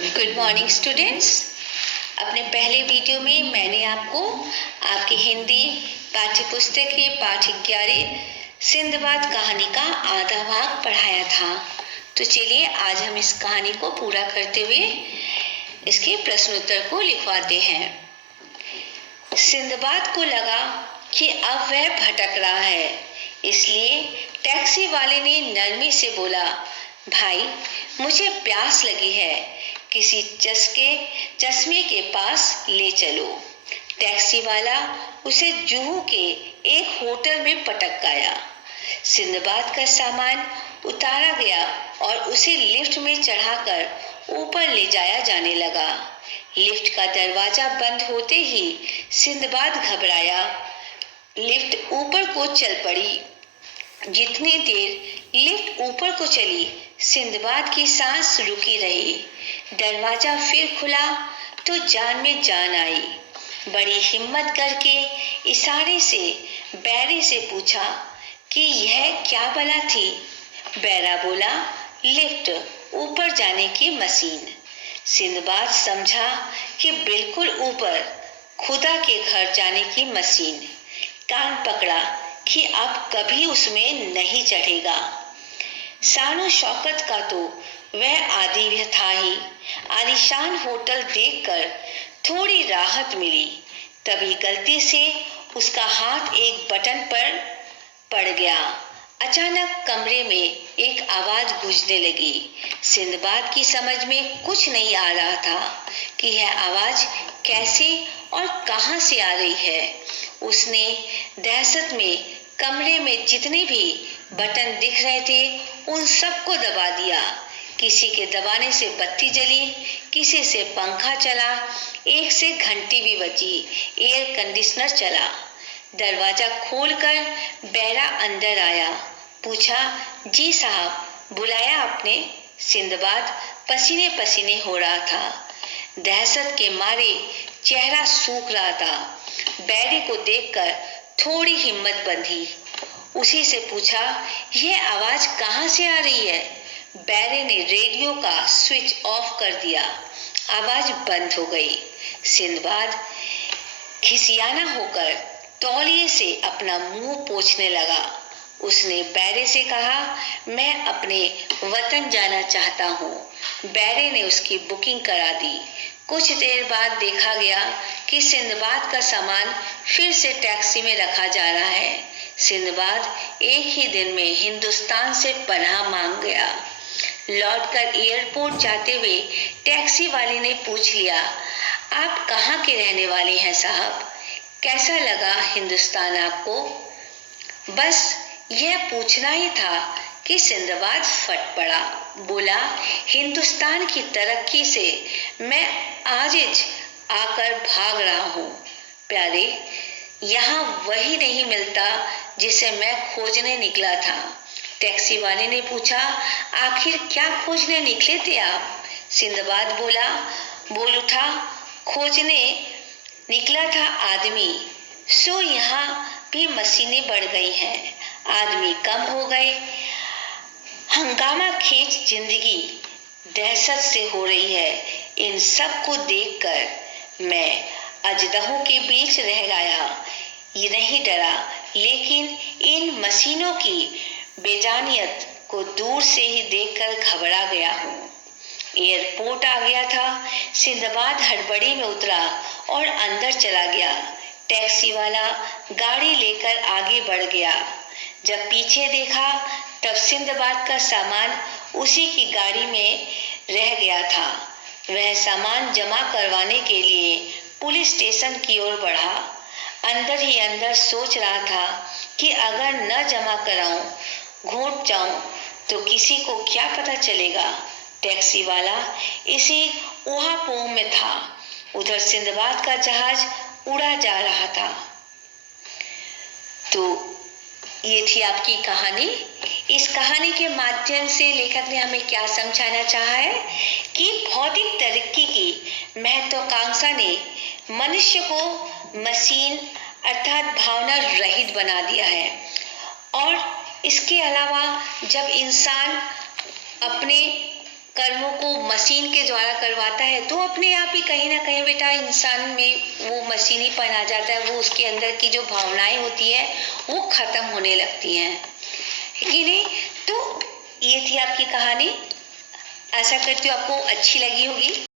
Good morning students. अपने पहले video में मैंने आपको आपकी हिंदी पाठ्य पुस्तक के पाठ 11 सिंदबाद कहानी का आधा भाग पढ़ाया था। तो चलिए आज हम इस कहानी को पूरा करते हुए इसके प्रश्नोत्तर को लिखवाते हैं। सिंदबाद को लगा कि अब वह भटक रहा है, इसलिए टैक्सी वाले ने नरमी से बोला, भाई मुझे प्यास लगी है, किसी चश्मे के पास ले चलो। टैक्सी वाला उसे जुहू के एक होटल में पटक गया। सिंदबाद का सामान उतारा गया और उसे लिफ्ट में चढ़ाकर ऊपर ले जाया जाने लगा। लिफ्ट का दरवाजा बंद होते ही सिंदबाद घबराया। लिफ्ट ऊपर को चल पड़ी। जितनी देर लिफ्ट ऊपर को चली, सिंदबाद की सांस रुकी रही। दरवाजा फिर खुला तो जान में जान आई। बड़ी हिम्मत करके इशारे से बैरे से पूछा कि यह क्या बला थी। बैरा बोला, लिफ्ट ऊपर जाने की मशीन। सिंदबाद समझा कि बिल्कुल ऊपर, खुदा के घर जाने की मशीन। कान पकड़ा कि अब कभी उसमें नहीं चढ़ेगा। शानो शौकत का तो वह आदी था ही। आलीशान होटल देखकर थोड़ी राहत मिली। तभी गलती से उसका हाथ एक बटन पर पड़ गया। अचानक कमरे में एक आवाज गूंजने लगी। सिंदबाद की समझ में कुछ नहीं आ रहा था कि यह आवाज कैसे और कहां से आ रही है। उसने दहशत में कमरे में जितने भी बटन दिख रहे थे उन सबको दबा दिया। किसी के दबाने से बत्ती जली, किसी से पंखा चला, एक से घंटी भी बजी, एयर कंडीशनर चला। दरवाजा खोलकर बैरा अंदर आया। पूछा, जी साहब, बुलाया आपने? सिंदबाद पसीने पसीने हो रहा था। दहशत के मारे चेहरा सूख रहा था। बैरे को देखकर थोड़ी हिम्मत बंधी। उसी से पूछा, यह आवाज कहां से आ रही है? बैरे ने रेडियो का स्विच ऑफ कर दिया। आवाज बंद हो गई। सिंदबाद खिसियाना होकर तौलिए से अपना मुंह पोंछने लगा। उसने बैरे से कहा, मैं अपने वतन जाना चाहता हूँ। बैरे ने उसकी बुकिंग करा दी। कुछ देर बाद देखा गया कि सिंदबाद का सामान फिर से टैक्सी में रखा जा रहा है। सिंदबाद एक ही दिन में हिंदुस्तान से पनाह मांग गया। लौटकर एयरपोर्ट जाते हुए टैक्सी वाले ने पूछ लिया, आप कहाँ के रहने वाले हैं साहब? कैसा लगा हिंदुस्तान आपको? बस यह पूछना ही था कि सिंदबाद फट पड़ा। बोला, हिंदुस्तान की तरक्की से मैं आज आकर भाग रहा हूँ। प्यारे, यहाँ वही नहीं मिलता जिसे मैं खोजने निकला था। टैक्सी वाले ने पूछा, आखिर क्या खोजने निकले थे आप? सिंदबाद बोल उठा, खोजने निकला था आदमी। सो यहाँ भी मशीनें बढ़ गई हैं, आदमी कम हो गए। हंगामा खेज जिंदगी दहशत से हो रही है। इन सब को देखकर मैं अजदहों के बीच रह गया। ये नहीं डरा, लेकिन इन मशीनों की बेजानियत को दूर से ही देखकर घबरा गया हूँ। एयरपोर्ट आ गया था। सिंदबाद हड़बड़ी में उतरा और अंदर चला गया। टैक्सी वाला गाड़ी लेकर आगे बढ़ गया। जब पीछे देखा तब सिंदबाद का सामान उसी की गाड़ी में रह गया था। वह सामान जमा करवाने के लिए पुलिस स्टेशन की ओर बढ़ा। अंदर ही अंदर सोच रहा था कि अगर न जमा कराऊं, घोट जाऊं तो किसी को क्या पता चलेगा। टैक्सी वाला इसी ऊहापोह में था। उधर सिंदबाद का जहाज उड़ा जा रहा था। तो ये थी आपकी कहानी। इस कहानी के माध्यम से लेखक ने हमें क्या समझाना चाहा है कि भौतिक तरक्की की महत्वाकांक्षा ने मनुष्य को मशीन अर्थात भावना रहित बना दिया है। और इसके अलावा जब इंसान अपने कर्मों को मशीन के द्वारा करवाता है तो अपने आप ही कहीं ना कहीं बेटा इंसान में वो मशीनीपन आ जाता है, वो उसके अंदर की जो भावनाएं होती है वो खत्म होने लगती हैं, है कि नहीं। तो ये थी आपकी कहानी। आशा करती हूँ आपको अच्छी लगी होगी।